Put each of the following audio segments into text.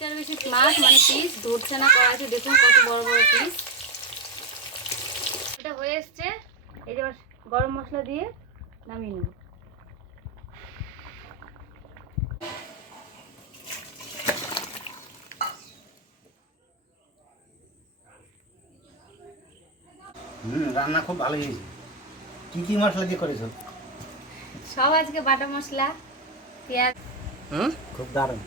আশিটার বেশি মাছ মানে পিস ধরছে না করা আছে দেখুন কত বড় বড় পিস এটা হয়ে এসছে এই যে গরম মশলা দিয়ে নামিয়ে নেব। হুম রান্না খুব ভালো হয়েছে। কি কি মশলা দিয়ে করেছ? সব আজকে বাটা মশলা পেঁয়াজ। হুম? খুব দারুণ।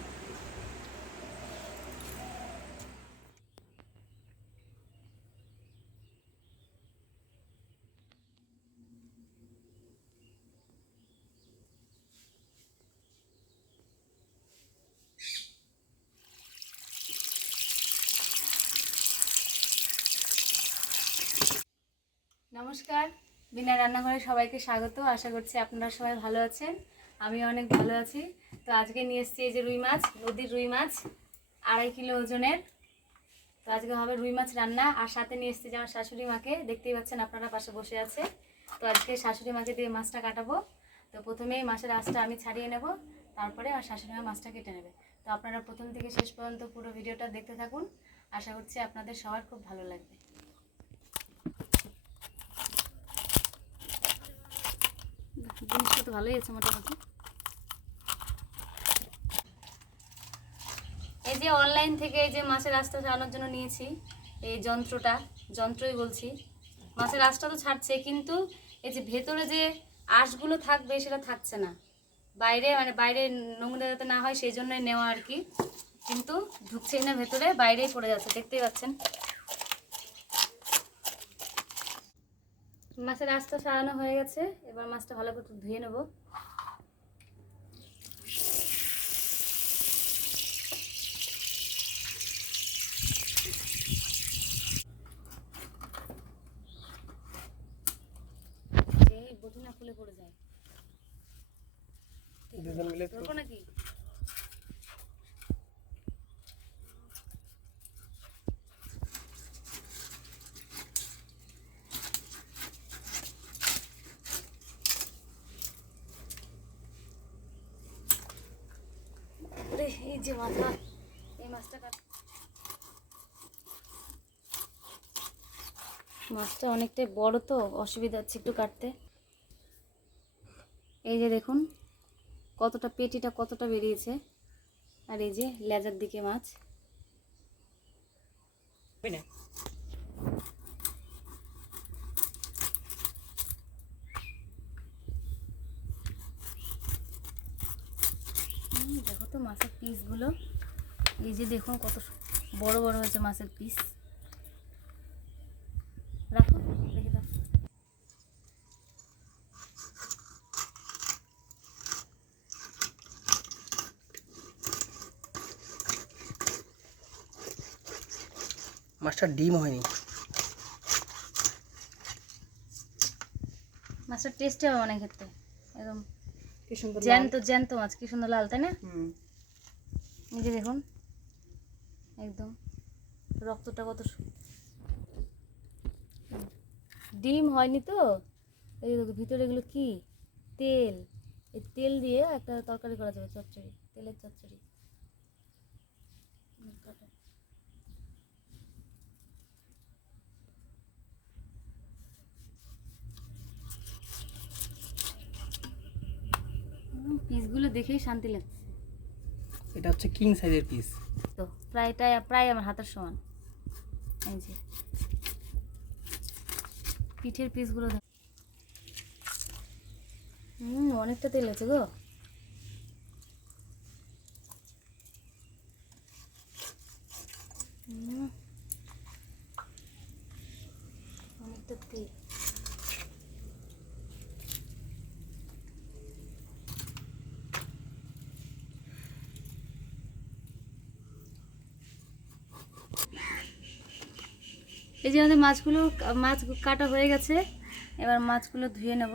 নমস্কার। বিনা রান্নাঘরে সবাইকে স্বাগত। আশা করছি আপনারা সবাই ভালো আছেন। আমি অনেক ভালো আছি। তো আজকে নিয়ে এসেছি এই যে রুই মাছ, নদীর রুই মাছ, আড়াই কিলো ওজনের। তো আজকে হবে রুই মাছ রান্না। আর সাথে নিয়ে এসেছি যে আমার শাশুড়ি মাকে। দেখতেই পাচ্ছেন আপনারা পাশে বসে আছে। তো আজকে শাশুড়ি মাকে দিয়ে মাছটা কাটাবো। তো প্রথমেই মাছের আঁচটা আমি ছাড়িয়ে নেব। তারপরে আমার শাশুড়ি মা মাছটা কেটে নেবে। তো আপনারা প্রথম থেকে শেষ পর্যন্ত পুরো ভিডিওটা দেখতে থাকুন। আশা করছি আপনাদের সবার খুব ভালো লাগবে। জিনিসটা তো ভালোই আছে মোটামুটি। এই যে অনলাইন থেকে এই যে মাছের আঁশটা ছাড়ানোর জন্য নিয়েছি, এই যন্ত্রটা, যন্ত্রই বলছি। মাছের আঁশটা তো ছাড়ছে, কিন্তু এই যে ভেতরে যে আঁশগুলো থাকবে সেটা থাকছে না। বাইরে মানে বাইরে নোংরা যাতে না হয়, সেই জন্যই নেওয়া আর কি। কিন্তু ঢুকছেই না ভেতরে, বাইরেই পড়ে যাচ্ছে, দেখতেই পাচ্ছেন। মাছের আঁশটা সারানো হয়ে গেছে। এবার মাছটা ভালো করে ধুয়ে নেব। এই বটি না খুলে পড়ে যায়। নাকি ওরে, এই যে মাথা এই মাছটা কাট মাছটা অনেকটাই বড় তো, অসুবিধা হচ্ছে একটু কাটতে। এই যে দেখুন, কতটা পেটিটা কতটা বেরিয়েছে। আর এই যে লেজার দিকে মাছ। দেখো তো মাছের পিসগুলো এই যে দেখুন কত বড় বড় হয়েছে মাছের পিস রাখো রেখে দাও। মাছটা ডিম হয়নি। মাছের টেস্টি হবে অনেক ক্ষেত্রে একদম জ্যান্ত জ্যান্ত মাছ কি সুন্দর লাল তাই না? এই যে দেখুন একদম রক্তটা কত ডিম হয়নি তো? এই ভিতরে এগুলো কি? তেল। এই তেল দিয়ে একটা তরকারি করা যাবে চচ্চড়ি তেলের চচ্চড়ি। পিসগুলো দেখেই শান্তি লাগছে। এটা হচ্ছে কিং সাইজের পিস। তো প্রায়টাই প্রায় আমার হাতের সমান। এই যে। পিঠের পিসগুলো হুম অনেকটা তেল আছে গো। অনেকটা তেল। এই যে আমাদের মাছগুলো, মাছ কাটা হয়ে গেছে। এবার মাছগুলো ধুয়ে নেব।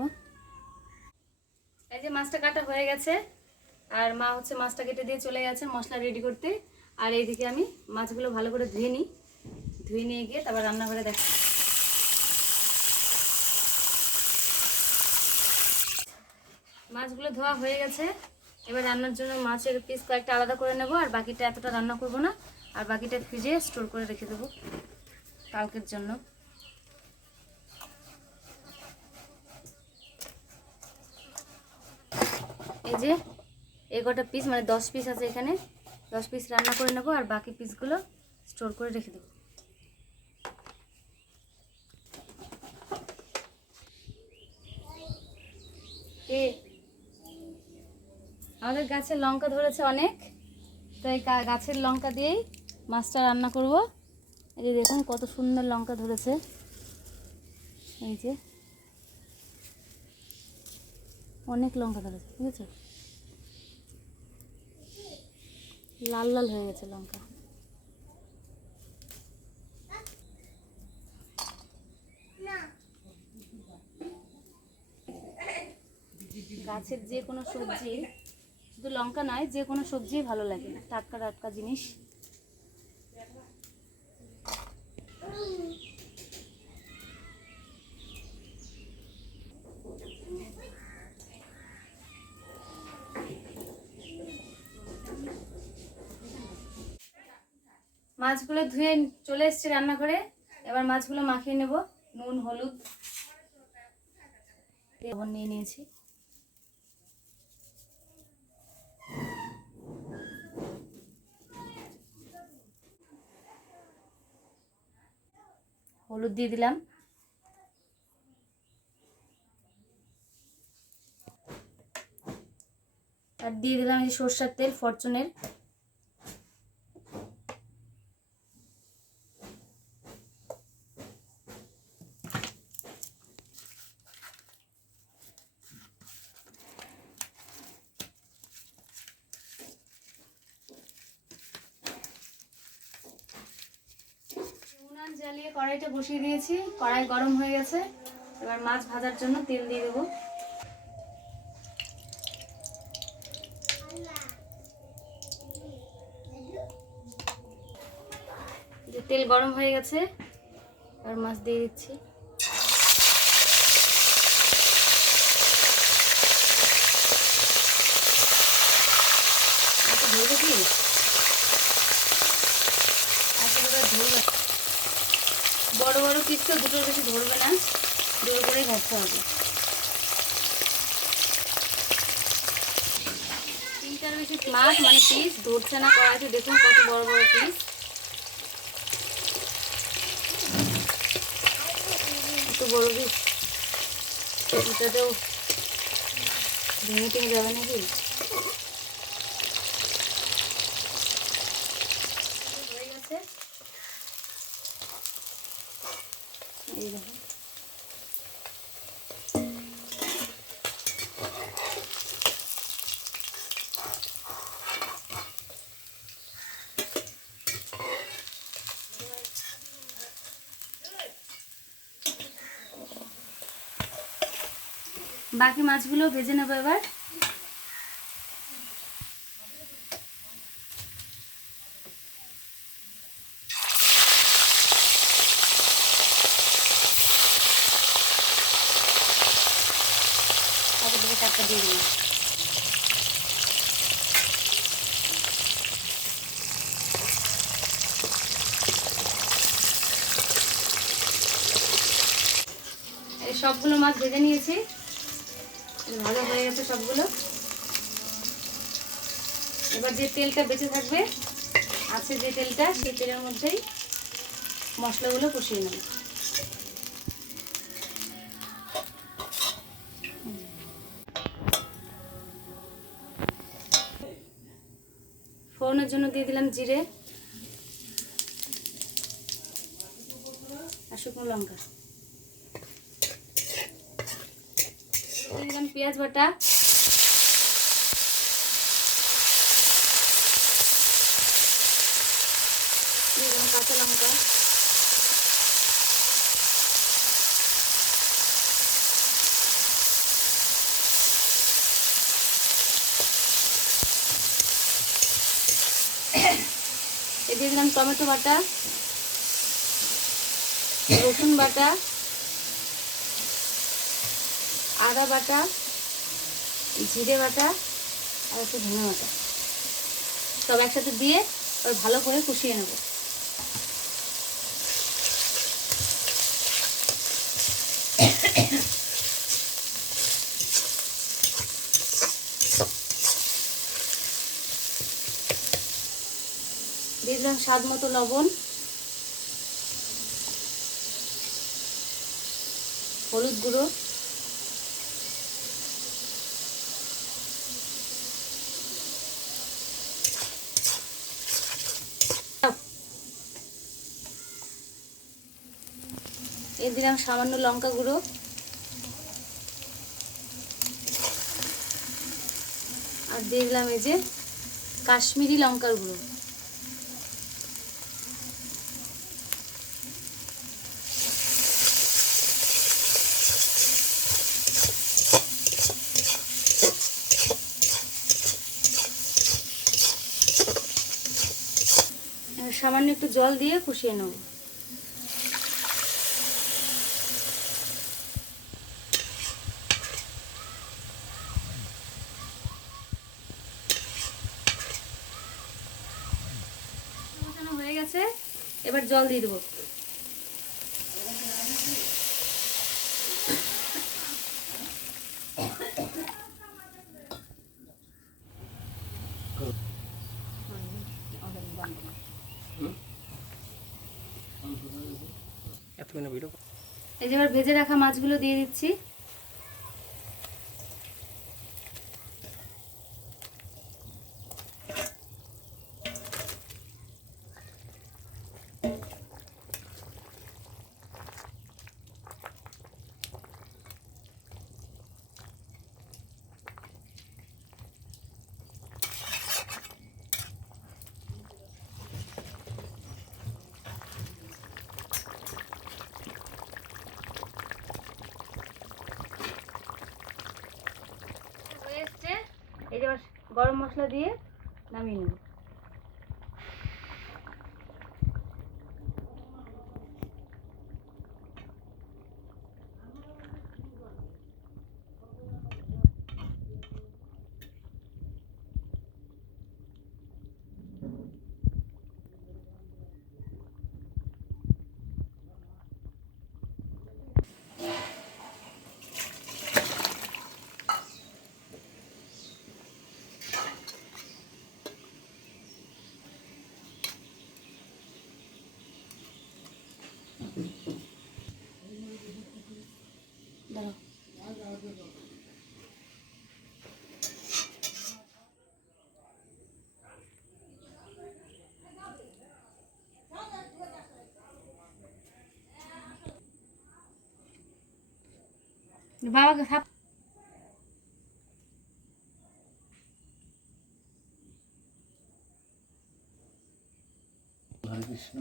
এই যে মাছটা কাটা হয়ে গেছে, আর মা হচ্ছে মাছটা কেটে দিয়ে চলে গেছে মশলা রেডি করতে। আর এইদিকে আমি মাছগুলো ভালো করে ধুয়ে নিই। ধুয়ে নিয়ে গিয়ে তারপর রান্নাঘরে দেখ মাছগুলো ধোয়া হয়ে গেছে। এবার রান্নার জন্য মাছের পিস কয়েকটা আলাদা করে নেব, আর বাকিটা এতটা রান্না করব না। আর বাকিটা ফ্রিজে স্টোর করে রেখে দেবো। কালকের জন্য। এই যে, এই কটা পিস মানে দশ পিস আছে এখানে। দশ পিস রান্না করে নেব আর বাকি পিসগুলো স্টোর করে রেখে দেবো। আমাদের গাছে লঙ্কা ধরেছে অনেক তো এই গা- গাছের লঙ্কা দিয়েই মাছটা রান্না করব। এই যে দেখুন কত সুন্দর লঙ্কা ধরেছে। এই যে। অনেক লঙ্কা ধরেছে, বুঝেছ? লাল লাল হয়ে গেছে লঙ্কা। গাছের যে কোনো সবজি, শুধু লঙ্কা নয়, যে কোনো সবজিই ভালো লাগে টাটকা টাটকা জিনিস। মাছগুলো ধুয়ে চলে এসছে রান্নাঘরে। এবার মাছগুলো মাখিয়ে নেব। নুন, হলুদ। নিয়ে নিয়েছি। হলুদ দিয়ে দিলাম। আর দিয়ে দিলাম এই সর্ষার তেল, ফরচুনের। বসিয়ে দিয়েছি, কড়াই গরম হয়ে গেছে। এবার মাছ ভাজার জন্য তেল দিয়ে দেবো। তেল গরম হয়ে গেছে, এবার মাছ দিয়ে দিচ্ছি। আচ্ছা ধরবে কি আচ্ছা দাদা ধরবে তো দুটোর বেশি ধরবে না। দুটো করেই ভাজতে হবে। তিনটার বেশি মাছ মানে পিস ধরছে না করা আছে দেখুন কত বড় বড় পিস এত বড় পিস এটাতেও ভেঙে টেঙে যাবে নাকি হয়ে গেছে এই দেখুন বাকি মাছগুলো ভেজে নেব এবার। এই সবগুলো মাছ ভেজে নিয়েছি। ভালো হয়ে গেছে সবগুলো। এবার যে তেলটা বেঁচে থাকবে, আছে যে তেলটা, সেই তেলের মধ্যেই মশলাগুলো কষিয়ে নেব। ফোড়নের জন্য দিয়ে দিলাম জিরে আর শুকনো লঙ্কা। দিয়ে দিলাম পেঁয়াজ বাটা দিয়ে দিলাম কাঁচা লঙ্কা এ দিয়ে দিলাম টমেটো বাটা, রসুন বাটা, আদা বাটা, জিরে বাটা আর একটু ধনে বাটা। সব একসাথে দিয়ে ভালো করে কষিয়ে নেব দিয়ে দিলাম স্বাদ মতো লবণ, হলুদ গুঁড়ো, এ দিলাম সামান্য লঙ্কা গুঁড়ো। আর দিয়ে দিলাম এই যে কাশ্মীরি লঙ্কার গুঁড়ো আর সামান্য একটু জল দিয়ে কষিয়ে নেব। হয়ে গেছে। এবার জল দিয়ে দেবো এত মানে ভিডিও এই যে এবার ভেজে রাখা মাছগুলো দিয়ে দিচ্ছি হয়ে এসছে এই যে এবার গরম মশলা দিয়ে নামিয়ে নেব। বাবাকে থাপ হরে কৃষ্ণ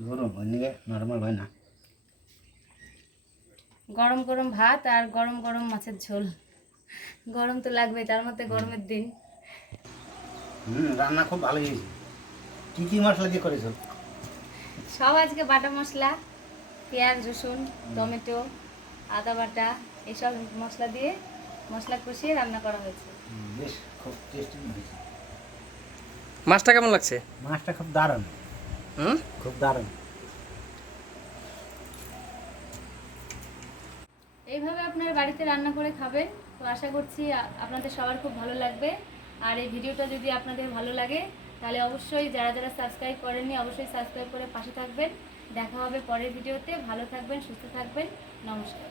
গরম অন্যকে নর্মাল হয় না গরম গরম ভাত আর গরম গরম মাছের ঝোল। গরম তো লাগবে তার মধ্যে গরমের দিন। হুম রান্না খুব ভালো হয়েছে। কী কী মশলা দিয়ে করেছ? সব আজকে বাটা মশলা পেঁয়াজ রসুন টমেটো আদা বাটা এসব মশলা দিয়ে মশলা কষিয়ে রান্না করা হয়েছে। বেশ খুব টেস্টি হয়েছে। মাছটা কেমন লাগছে? মাছটা খুব দারুণ। হুম? খুব দারুণ। এইভাবে আপনার বাড়িতে রান্না করে খাবেন, তো আশা করছি আপনাদের সবার খুব ভালো লাগবে। আর এই ভিডিওটা যদি আপনাদের ভালো লাগে, তাহলে অবশ্যই যারা যারা সাবস্ক্রাইব করেননি, অবশ্যই সাবস্ক্রাইব করে পাশে থাকবেন। দেখা হবে পরের ভিডিওতে। ভালো থাকবেন, সুস্থ থাকবেন। নমস্কার।